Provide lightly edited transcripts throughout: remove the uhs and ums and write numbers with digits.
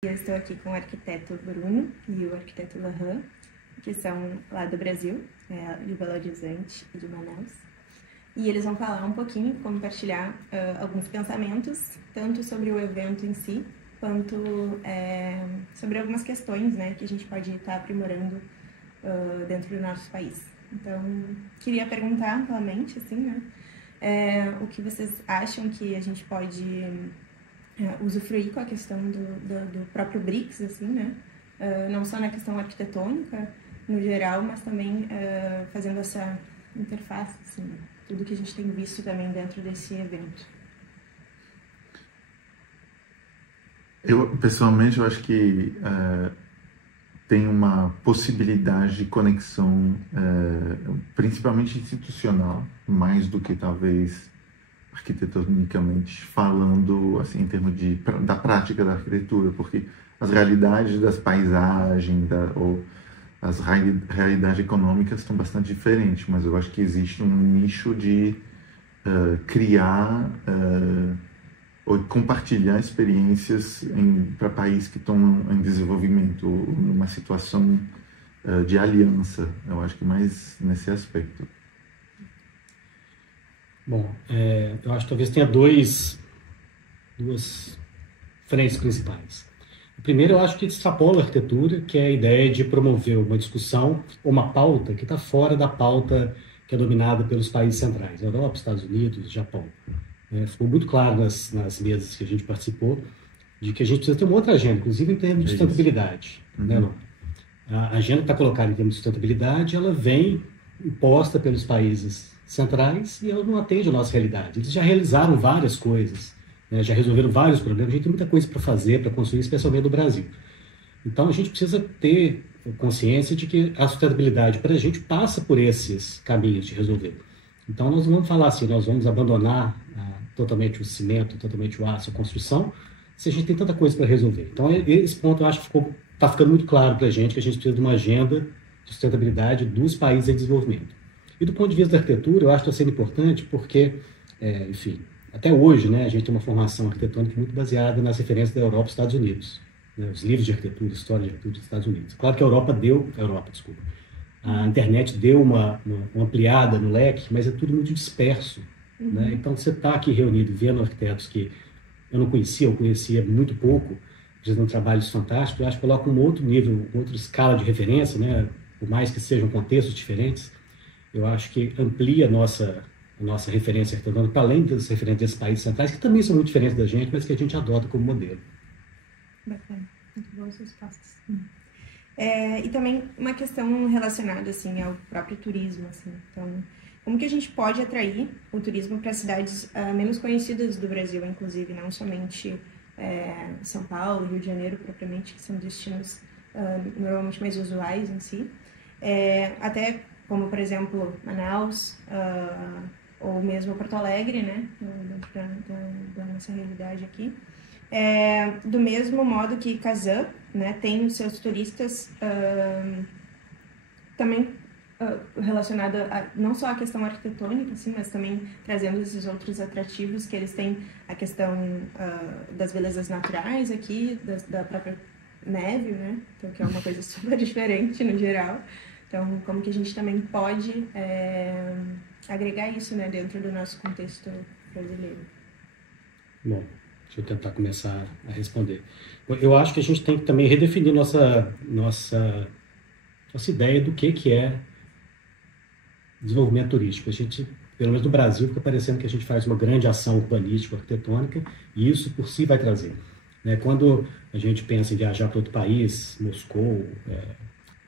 Eu estou aqui com o arquiteto Bruno e o arquiteto Lahan, que são lá do Brasil, de Belo Horizonte e de Manaus. E eles vão falar um pouquinho, compartilhar alguns pensamentos, tanto sobre o evento em si, quanto sobre algumas questões, né, que a gente pode estar aprimorando dentro do nosso país. Então, queria perguntar amplamente, assim, né, o que vocês acham que a gente pode usufruir com a questão do próprio BRICS, assim, né? Não só na questão arquitetônica, no geral, mas também fazendo essa interface, assim, né? Tudo que a gente tem visto também dentro desse evento. Pessoalmente, eu acho que tem uma possibilidade de conexão, principalmente institucional, mais do que talvez arquitetonicamente falando, assim, em termos da prática da arquitetura, porque as realidades das paisagens ou as realidades econômicas estão bastante diferentes, mas eu acho que existe um nicho de criar ou compartilhar experiências para países que estão em desenvolvimento, ou numa situação de aliança. Eu acho que mais nesse aspecto. Bom, eu acho que talvez tenha duas frentes principais. O primeiro, eu acho que extrapola a arquitetura, que é a ideia de promover uma discussão, uma pauta que está fora da pauta que é dominada pelos países centrais, Europa, Estados Unidos, Japão. Ficou muito claro nas mesas que a gente participou de que a gente precisa ter uma outra agenda, inclusive em termos de sustentabilidade. Né, não? A agenda que está colocada em termos de sustentabilidade, ela vem imposta pelos países centrais e ela não atende a nossa realidade. Eles já realizaram várias coisas, né, já resolveram vários problemas, a gente tem muita coisa para fazer, para construir, especialmente no Brasil. Então a gente precisa ter consciência de que a sustentabilidade para a gente passa por esses caminhos de resolver. Então nós não vamos falar assim, nós vamos abandonar totalmente o cimento, totalmente o aço, a construção, se a gente tem tanta coisa para resolver. Então esse ponto eu acho que está ficando muito claro para a gente que a gente precisa de uma agenda de sustentabilidade dos países em desenvolvimento. E do ponto de vista da arquitetura, eu acho que está sendo importante porque, enfim, até hoje, né, a gente tem uma formação arquitetônica muito baseada nas referências da Europa e Estados Unidos. Né, os livros de arquitetura, história de arquitetura dos Estados Unidos. Claro que a internet deu uma ampliada no leque, mas é tudo muito disperso. Né? Então, você está aqui reunido, vendo arquitetos que eu não conhecia, eu conhecia muito pouco, fazendo trabalhos fantásticos, eu acho que coloca um outro nível, uma outra escala de referência, né? Por mais que sejam contextos diferentes, eu acho que amplia a nossa referência arquitetônica para além das referências desses países centrais, que também são muito diferentes da gente, mas que a gente adota como modelo. Bacana, muito boas respostas. E também uma questão relacionada assim, ao próprio turismo. Assim. Então, como que a gente pode atrair o turismo para cidades menos conhecidas do Brasil, inclusive, não somente São Paulo, Rio de Janeiro, propriamente, que são destinos normalmente mais usuais em si, até como, por exemplo, Manaus, ou mesmo Porto Alegre, né, dentro da nossa realidade aqui. Do mesmo modo que Kazan, né, tem os seus turistas também relacionado não só à questão arquitetônica, assim, mas também trazendo esses outros atrativos que eles têm, a questão das belezas naturais aqui, da própria neve, né, então, que é uma coisa super diferente no geral. Então, como que a gente também pode agregar isso, né, dentro do nosso contexto brasileiro? Bom, deixa eu tentar começar a responder. Eu acho que a gente tem que também redefinir nossa ideia do que é desenvolvimento turístico. A gente, pelo menos no Brasil, fica parecendo que a gente faz uma grande ação urbanística, arquitetônica, e isso por si vai trazer. Quando a gente pensa em viajar para outro país, Moscou,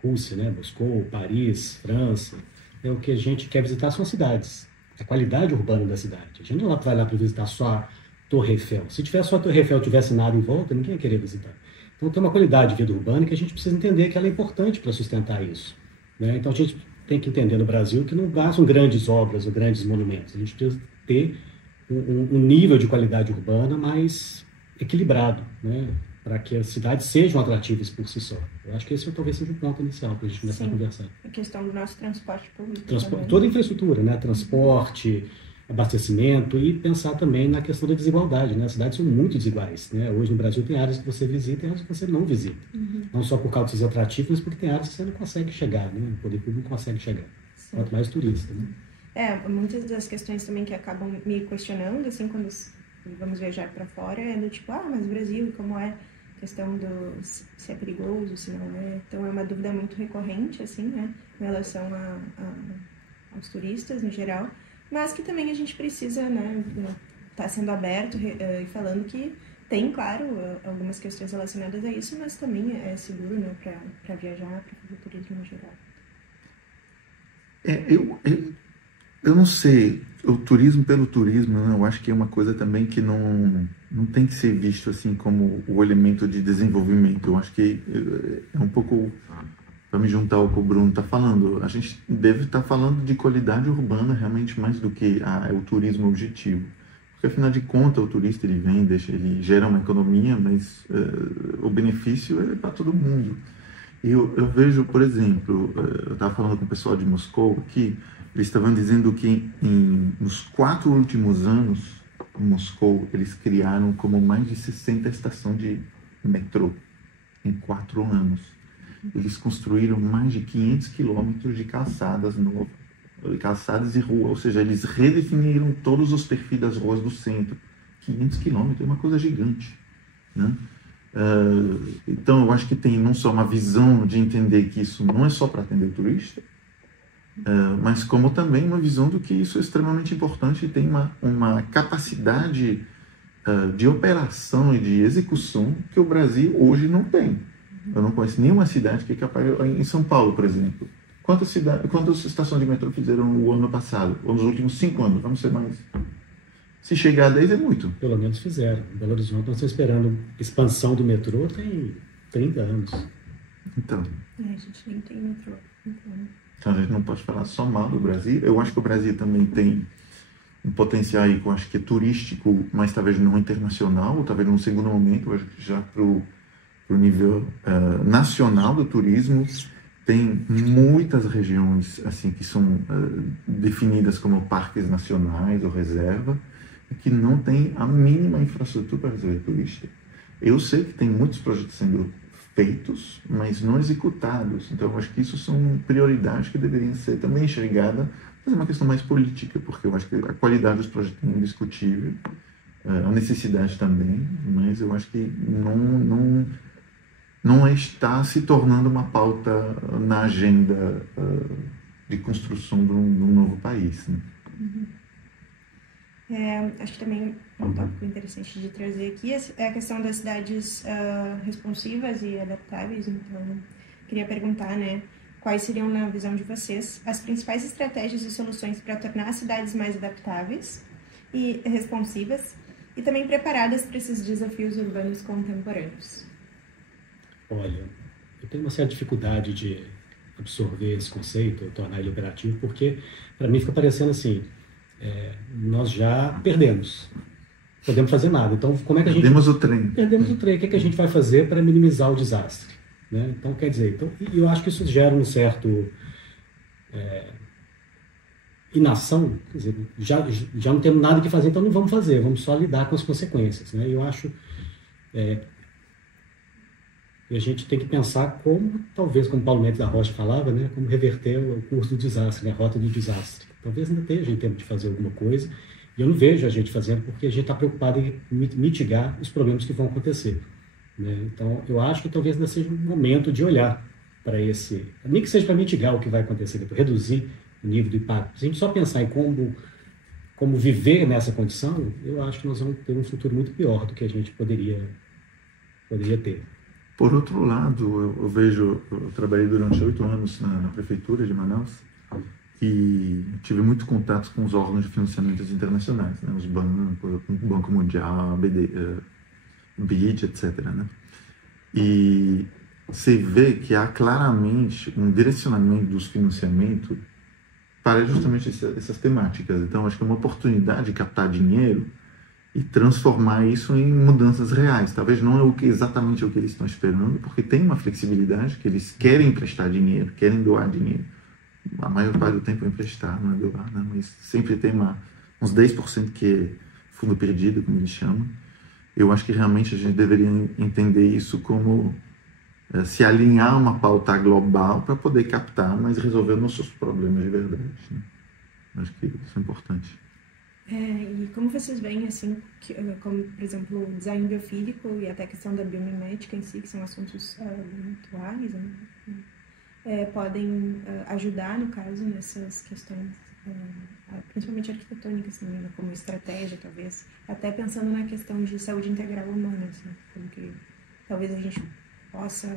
Rússia, né? Moscou, Paris, França, o que a gente quer visitar são as cidades, a qualidade urbana da cidade. A gente não vai lá para visitar só a Torre Eiffel. Se tivesse só a Torre Eiffel, tivesse nada em volta, ninguém ia querer visitar. Então tem uma qualidade de vida urbana que a gente precisa entender que ela é importante para sustentar isso. Né? Então a gente tem que entender no Brasil que não bastam grandes obras ou grandes monumentos. A gente precisa ter um nível de qualidade urbana mais equilibrado, né? Para que as cidades sejam atrativas por si só. Eu acho que esse talvez seja o ponto inicial para a gente começar a conversar. A questão do nosso transporte público. Toda a infraestrutura, né? Transporte, abastecimento e pensar também na questão da desigualdade, né? As cidades são muito desiguais, né? Hoje no Brasil tem áreas que você visita e áreas que você não visita. Não só por causa dos seus atrativos, mas porque tem áreas que você não consegue chegar, né? O poder público não consegue chegar. Sim. Quanto mais turista, né? Muitas das questões também que acabam me questionando, assim, quando vamos viajar para fora, é do tipo, mas o Brasil, como é a questão se é perigoso, se não é. Então, é uma dúvida muito recorrente, assim, né, em relação aos turistas, no geral, mas que também a gente precisa, né, tá sendo aberto e falando que tem, claro, algumas questões relacionadas a isso, mas também é seguro, né, para viajar, para fazer turismo no geral. Eu não sei, o turismo pelo turismo, né, eu acho que é uma coisa também que não tem que ser visto assim como o elemento de desenvolvimento. Eu acho que é um pouco, para me juntar ao que o Bruno está falando, a gente deve estar falando de qualidade urbana realmente mais do que o turismo objetivo. Porque afinal de contas o turista ele vem, ele gera uma economia, mas o benefício é para todo mundo. E eu vejo, por exemplo, eu estava falando com o pessoal de Moscou aqui, eles estavam dizendo que nos 4 últimos anos, em Moscou, eles criaram como mais de 60 estações de metrô em 4 anos. Eles construíram mais de 500 quilômetros de calçadas novas, calçadas e rua, ou seja, eles redefiniram todos os perfis das ruas do centro. 500 quilômetros é uma coisa gigante, né? Então, eu acho que tem não só uma visão de entender que isso não é só para atender o turista, mas como também uma visão do que isso é extremamente importante e tem uma capacidade de operação e de execução que o Brasil hoje não tem. Eu não conheço nenhuma cidade que é capaz... Em São Paulo, por exemplo, quantas estações de metrô fizeram o ano passado? Ou nos últimos 5 anos? Vamos ser mais... Se chegar a 10 é muito. Pelo menos fizeram. Em Belo Horizonte, nós estamos esperando expansão do metrô tem 30 anos. Então... a gente nem tem metrô. Então a gente não pode falar só mal do Brasil. Eu acho que o Brasil também tem um potencial aí que eu acho que é turístico, mas talvez não internacional, ou talvez num segundo momento, eu acho que já para o nível nacional do turismo, tem muitas regiões assim que são definidas como parques nacionais ou reserva, que não tem a mínima infraestrutura para receber turista. Eu sei que tem muitos projetos sendo feitos, mas não executados. Então, eu acho que isso são prioridades que deveriam ser também enxergadas, mas é uma questão mais política, porque eu acho que a qualidade dos projetos é indiscutível, a necessidade também, mas eu acho que não está se tornando uma pauta na agenda de construção de um novo país, né? Acho que também um tópico interessante de trazer aqui é a questão das cidades responsivas e adaptáveis. Então, queria perguntar, né, quais seriam, na visão de vocês, as principais estratégias e soluções para tornar as cidades mais adaptáveis e responsivas e também preparadas para esses desafios urbanos contemporâneos? Olha, eu tenho uma certa dificuldade de absorver esse conceito, tornar ele operativo, porque para mim fica parecendo assim, nós já perdemos, não podemos fazer nada. Então, como é que a gente... Perdemos o trem. Perdemos o trem. O que é que a gente vai fazer para minimizar o desastre? Né? Então, quer dizer, eu acho que isso gera um certo inação, quer dizer, já não temos nada que fazer, então não vamos fazer, vamos só lidar com as consequências. Né? Eu acho que a gente tem que pensar como, talvez, como Paulo Mendes da Rocha falava, né, como reverter o curso do desastre, né, a rota do desastre. Talvez ainda esteja em tempo de fazer alguma coisa, e eu não vejo a gente fazendo porque a gente está preocupado em mitigar os problemas que vão acontecer. Né? Então, eu acho que talvez ainda seja um momento de olhar para esse... Nem que seja para mitigar o que vai acontecer depois, reduzir o nível do impacto. Se a gente só pensar em como viver nessa condição, eu acho que nós vamos ter um futuro muito pior do que a gente poderia ter. Por outro lado, eu trabalhei durante 8 anos na prefeitura de Manaus e tive muito contato com os órgãos de financiamento internacionais, né, os bancos, o Banco Mundial, BID, etc. Né? E você vê que há claramente um direcionamento dos financiamentos para justamente essas temáticas. Então, acho que é uma oportunidade de captar dinheiro e transformar isso em mudanças reais. Talvez não é exatamente o que eles estão esperando, porque tem uma flexibilidade que eles querem emprestar dinheiro, querem doar dinheiro. A maior parte do tempo é emprestar, não é doar, né? Mas sempre tem uns 10% que é fundo perdido, como eles chamam. Eu acho que realmente a gente deveria entender isso como se alinhar a uma pauta global para poder captar, mas resolver nossos problemas de verdade, né? Acho que isso é importante. E como vocês veem, assim, como, por exemplo, o design biofílico e até a questão da biomimética em si, que são assuntos atuais, né, podem ajudar, no caso, nessas questões, principalmente arquitetônicas também, né, como estratégia, talvez, até pensando na questão de saúde integral humana, assim, como que talvez a gente possa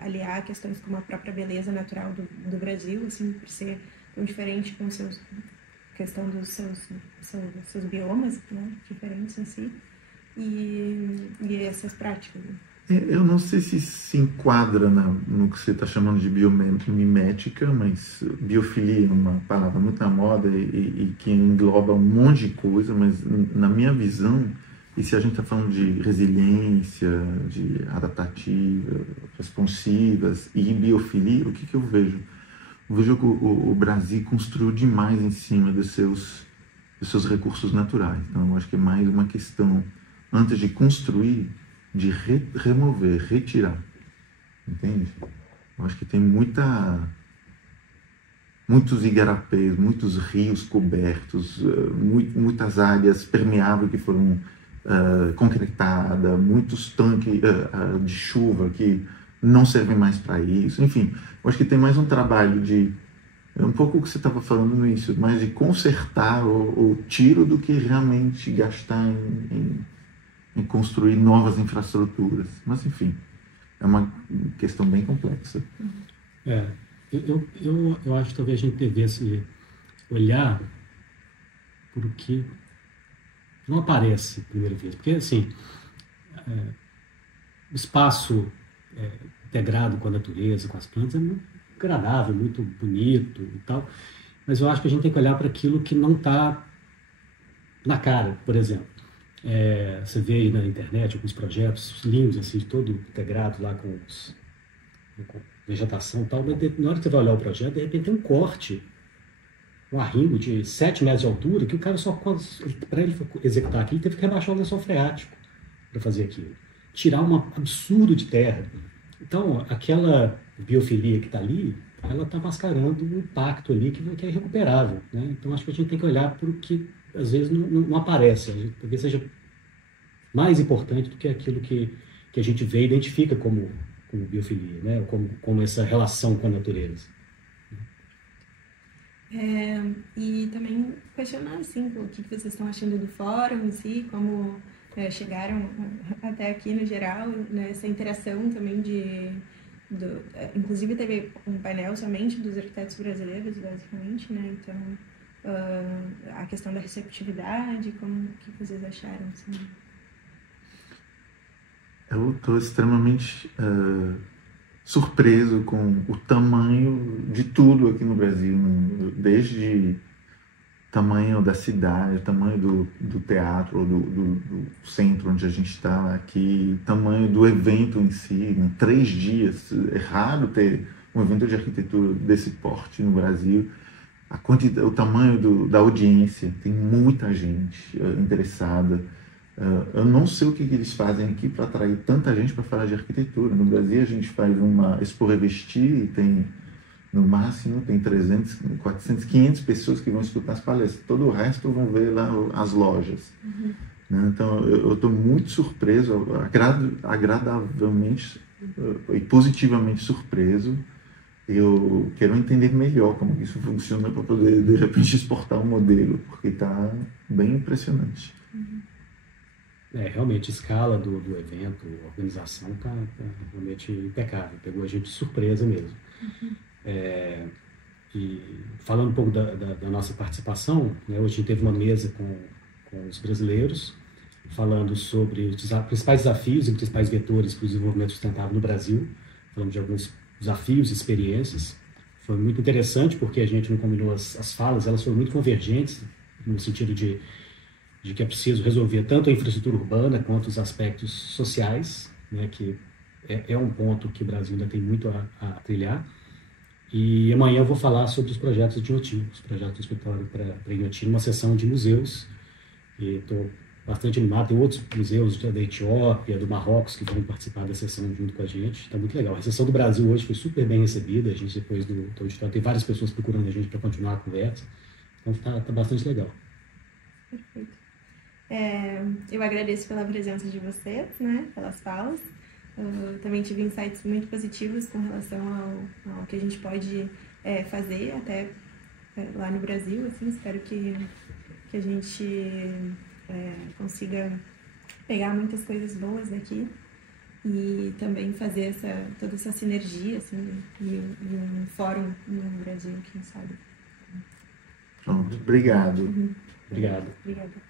aliar questões como a própria beleza natural do Brasil, assim, por ser tão diferente com seus questão dos seus biomas, né, diferentes em si, e essas práticas. Né? Eu não sei se enquadra no que você está chamando de biomimética, mas biofilia é uma palavra muito na moda e que engloba um monte de coisa, mas na minha visão, e se a gente está falando de resiliência, de adaptativa, responsivas e biofilia, o que eu vejo? Eu vejo que o Brasil construiu demais em cima dos seus recursos naturais. Então, eu acho que é mais uma questão, antes de construir, de remover, retirar. Entende? Eu acho que tem muitos igarapés, muitos rios cobertos, muitas áreas permeáveis que foram concretadas, muitos tanques de chuva que não servem mais para isso. Enfim, eu acho que tem mais um trabalho de, um pouco o que você estava falando no início, mais de consertar o tiro do que realmente gastar em construir novas infraestruturas. Mas, enfim, é uma questão bem complexa. Eu acho que talvez a gente devesse olhar por o que não aparece a primeira vez. Porque, assim, o espaço integrado com a natureza, com as plantas, é muito agradável, muito bonito e tal, mas eu acho que a gente tem que olhar para aquilo que não está na cara, por exemplo. Você vê aí na internet alguns projetos lindos, assim, todo integrado lá com vegetação e tal, mas na hora que você vai olhar o projeto, de repente tem um corte, um arrimo de 7 metros de altura, que o cara só, para ele executar aquilo, teve que rebaixar o lençol freático para fazer aquilo. Tirar um absurdo de terra. Então, aquela biofilia que está ali, ela está mascarando um impacto ali que é irrecuperável, né? Então, acho que a gente tem que olhar para o que, às vezes, não aparece. Talvez seja mais importante do que aquilo que a gente vê e identifica como biofilia, né? Como essa relação com a natureza. E também questionar, assim, o que vocês estão achando do fórum em si, como chegaram até aqui no geral, né, essa interação também inclusive teve um painel somente dos arquitetos brasileiros, basicamente, né, então a questão da receptividade, o que vocês acharam, assim? Eu estou extremamente surpreso com o tamanho de tudo aqui no Brasil, né? Desde tamanho da cidade, tamanho do teatro, ou do centro onde a gente está aqui, tamanho do evento em si, né? 3 dias. É raro ter um evento de arquitetura desse porte no Brasil. O tamanho da audiência, tem muita gente interessada. Eu não sei o que eles fazem aqui para atrair tanta gente para falar de arquitetura. No Brasil a gente faz uma Expo Revestir e tem, no máximo, tem 300, 400, 500 pessoas que vão escutar as palestras. Todo o resto vão ver lá as lojas. Uhum. Né? Então eu estou muito surpreso, agradavelmente e positivamente surpreso. Eu quero entender melhor como isso funciona para poder, de repente, exportar um modelo, porque está bem impressionante. Uhum. Realmente, a escala do evento, a organização está realmente impecável, pegou a gente de surpresa mesmo. Uhum. E falando um pouco da nossa participação, né, hoje a gente teve uma mesa com os brasileiros, falando sobre os principais desafios e principais vetores para o desenvolvimento sustentável no Brasil, falando de alguns desafios e experiências. Foi muito interessante porque a gente não combinou as falas, elas foram muito convergentes, no sentido de que é preciso resolver tanto a infraestrutura urbana quanto os aspectos sociais, né, que é um ponto que o Brasil ainda tem muito a trilhar. E amanhã eu vou falar sobre os projetos de Inhotim, os projetos do escritório para Inhotim, uma sessão de museus. E estou bastante animado. Tem outros museus da Etiópia, do Marrocos, que vão participar da sessão junto com a gente. Está muito legal. A sessão do Brasil hoje foi super bem recebida. A gente, depois do auditório, tem várias pessoas procurando a gente para continuar a conversa. Então tá bastante legal. Perfeito. Eu agradeço pela presença de vocês, né, pelas falas. Eu também tive insights muito positivos com relação ao que a gente pode fazer até lá no Brasil. Assim, espero que a gente consiga pegar muitas coisas boas daqui e também fazer toda essa sinergia, assim, e um fórum no Brasil, quem sabe. Pronto, obrigado. Obrigado. Obrigada.